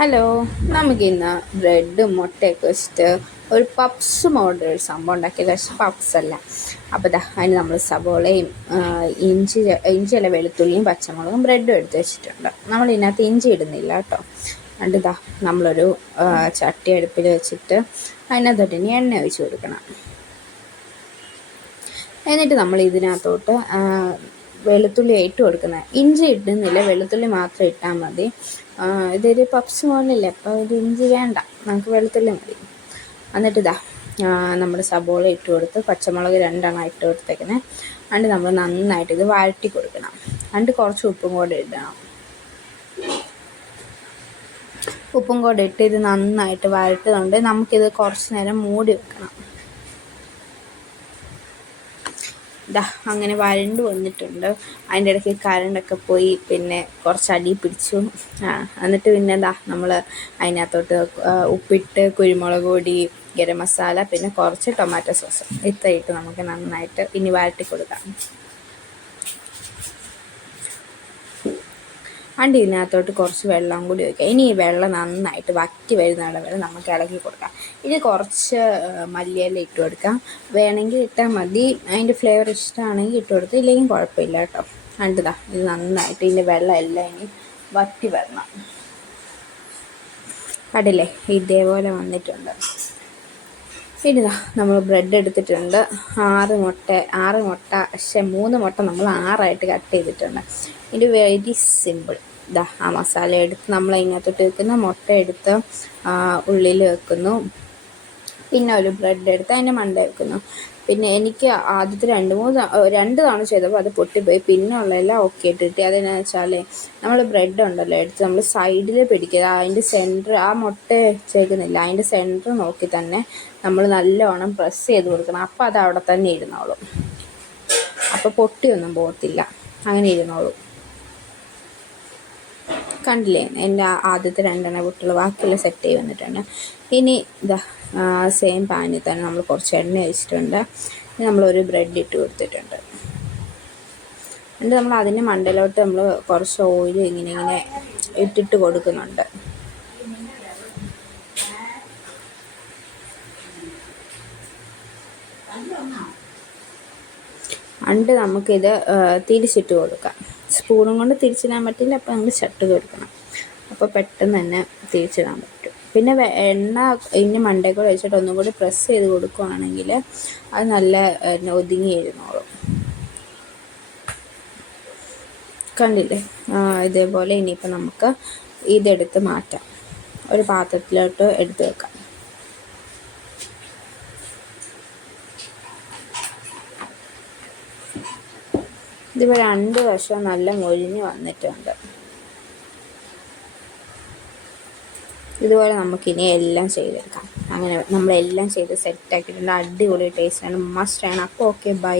Hello നമുക്കിന്ന് ബ്രെഡും മുട്ടയൊക്കെ വെച്ചിട്ട് ഒരു പപ്സ് മോഡൽ ഒരു സംഭവം ഉണ്ടാക്കിയത് പക്ഷേ പപ്സ് അല്ല. അപ്പോൾ ദാ അതിന് നമ്മൾ സവോളയും ഇഞ്ചി ഇഞ്ചി ഇഞ്ചിയല്ല വെളുത്തുള്ളിയും പച്ചമുളകും ബ്രെഡും എടുത്ത് വെച്ചിട്ടുണ്ട്. നമ്മൾ ഇതിനകത്ത് ഇഞ്ചി ഇടുന്നില്ല കേട്ടോ. അതുകൊണ്ട് ദാ നമ്മളൊരു ചട്ടി അടുപ്പിൽ വെച്ചിട്ട് അതിനകത്തോട്ട് ഇനി എണ്ണ ഒഴിച്ച് കൊടുക്കണം. എന്നിട്ട് നമ്മൾ ഇതിനകത്തോട്ട് വെളുത്തുള്ളി ഇട്ട് കൊടുക്കുന്നത്. ഇഞ്ചി ഇടുന്നില്ല. വെളുത്തുള്ളി മാത്രം ഇട്ടാൽ മതി. ഇതൊരു പപ്സ് മോഡലല്ലേ അപ്പോൾ ഒരു ഇഞ്ചി വേണ്ട. നമുക്ക് വെളുത്തുള്ളി മതി. എന്നിട്ട് ഇതാ നമ്മൾ സബോള ഇട്ട് കൊടുത്ത് പച്ചമുളക് രണ്ടെണ്ണം ഇട്ട് കൊടുത്തേക്കുന്നത് എന്നിട്ട് നമ്മൾ നന്നായിട്ട് ഇത് വഴറ്റി കൊടുക്കണം. എന്നിട്ട് കുറച്ച് ഉപ്പും കൂടെ ഇടണം. ഉപ്പും കൂടെ ഇട്ട് ഇത് നന്നായിട്ട് വഴറ്റുന്നുണ്ട് നമുക്കിത് കുറച്ച് നേരം മൂടി വെക്കണം. ദാ അങ്ങനെ വരണ്ട് വന്നിട്ടുണ്ട്. അതിന്റെ ഇടയ്ക്ക് കരണ്ടൊക്കെ പോയി പിന്നെ കുറച്ച് അടി പിടിച്ചു. എന്നിട്ട് പിന്നെ ദാ നമ്മൾ അതിനകത്തോട്ട് ഉപ്പിട്ട് കുരുമുളക് പൊടി ഗരം മസാല പിന്നെ കുറച്ച് ടൊമാറ്റോ സോസ്. ഇത്രയിട്ട് നമുക്ക് നന്നായിട്ട് ഇനി വരട്ടി കൊടുക്കാം. അണ്ട് ഇതിനകത്തോട്ട് കുറച്ച് വെള്ളം കൂടി ഒഴിക്കുക. ഇനി ഈ വെള്ളം നന്നായിട്ട് വറ്റി വരുന്നിടം വരെ നമുക്ക് ഇളക്കി കൊടുക്കാം. ഇത് കുറച്ച് മല്ലിയില ഇട്ട് കൊടുക്കാം. വേണമെങ്കിൽ ഇട്ടാൽ മതി. അതിന്റെ ഫ്ലേവർ ഇഷ്ടമാണെങ്കിൽ ഇട്ട് കൊടുത്ത് ഇല്ലെങ്കിൽ കുഴപ്പമില്ല കേട്ടോ. കണ്ടതാ ഇത് നന്നായിട്ട് ഇതിന്റെ വെള്ളം എല്ലാം ഇനി വറ്റി വരണം. കണ്ടില്ലേ? ഇതേപോലെ വന്നിട്ടുണ്ട്. ഇനിതാ നമ്മൾ ബ്രെഡ് എടുത്തിട്ടുണ്ട്. ആറ് മുട്ട ആറ് മുട്ട പക്ഷേ മൂന്ന് മുട്ട നമ്മൾ ആറായിട്ട് കട്ട് ചെയ്തിട്ടുണ്ട്. ഇത് വെരി സിമ്പിൾ ഇതാ ആ മസാല എടുത്ത് നമ്മൾ അതിനകത്തോട്ട് വെക്കുന്ന മുട്ട എടുത്ത് ഉള്ളിൽ വെക്കുന്നു. പിന്നെ ഒരു ബ്രെഡ് എടുത്ത് അതിന്റെ മണ്ട വെക്കുന്നു. പിന്നെ എനിക്ക് ആദ്യത്തെ രണ്ട് മൂന്ന് രണ്ട് തവണ ചെയ്തപ്പോൾ അത് പൊട്ടിപ്പോയി. പിന്നെ ഉള്ളതെല്ലാം ഓക്കെ ഇട്ട് കിട്ടി അതെന്നു വെച്ചാൽ നമ്മൾ ബ്രെഡ് ഉണ്ടല്ലോ എടുത്ത് നമ്മൾ സൈഡിൽ പിടിക്കുക. അതിന്റെ സെന്റർ ആ മുട്ട ചേക്കുന്നില്ല. അതിന്റെ സെന്റർ നോക്കി തന്നെ നമ്മൾ നല്ലോണം പ്രസ് ചെയ്ത് കൊടുക്കണം. അപ്പോൾ അത് അവിടെ തന്നെ ഇരുന്നോളും. അപ്പോൾ പൊട്ടിയൊന്നും പോകത്തില്ല. അങ്ങനെ ഇരുന്നോളും. കണ്ടില്ലേ? എന്റെ ആദ്യത്തെ രണ്ടെണ്ണ കുട്ടികൾ ബാക്കിയുള്ള സെറ്റ് ചെയ്ത് വന്നിട്ടുണ്ട്. ഇനി ഇതാ സെയിം പാനിൽ തന്നെ നമ്മൾ കുറച്ച് എണ്ണ ഒഴിച്ചിട്ടുണ്ട്. ഇനി നമ്മളൊരു ബ്രെഡ് ഇട്ട് കൊടുത്തിട്ടുണ്ട്. എന്നിട്ട് നമ്മൾ അതിന്റെ മണ്ടയിലോട്ട് നമ്മൾ കുറച്ച് ഓയിൽ ഇങ്ങനെ ഇങ്ങനെ ഇട്ടിട്ട് കൊടുക്കുന്നുണ്ട്. അണ്ട് നമുക്കിത് തിരിച്ചിട്ട് കൊടുക്കാം. സ്പൂണും കൊണ്ട് തിരിച്ചിടാൻ പറ്റില്ല അപ്പോൾ നമ്മൾ ചട്ട് കൊടുക്കണം അപ്പോൾ പെട്ടെന്ന് തന്നെ തിരിച്ചിടാൻ പറ്റും. പിന്നെ എണ്ണ ഇനി മണ്ടേ വെച്ചിട്ട് ഒന്നും കൂടി പ്രസ് ചെയ്ത് കൊടുക്കുകയാണെങ്കിൽ അത് നല്ല ഒതുങ്ങി ഇരുന്നോളും കണ്ടില്ലേ? ഇതേപോലെ ഇനിയിപ്പോൾ നമുക്ക് ഇതെടുത്ത് മാറ്റാം. ഒരു പാത്രത്തിലോട്ട് എടുത്ത് വെക്കാം. ഇതിപ്പോൾ രണ്ട് വശം നല്ല മൊഴിഞ്ഞ് വന്നിട്ടുണ്ട്. ഇതുപോലെ നമുക്കിനി എല്ലാം ചെയ്തെടുക്കാം. അങ്ങനെ നമ്മളെല്ലാം ചെയ്ത് സെറ്റാക്കിയിട്ടുണ്ട് അടിപൊളി ടേസ്റ്റാണ് മസ്റ്റാണ് അപ്പോൾ ഓക്കെ ബൈ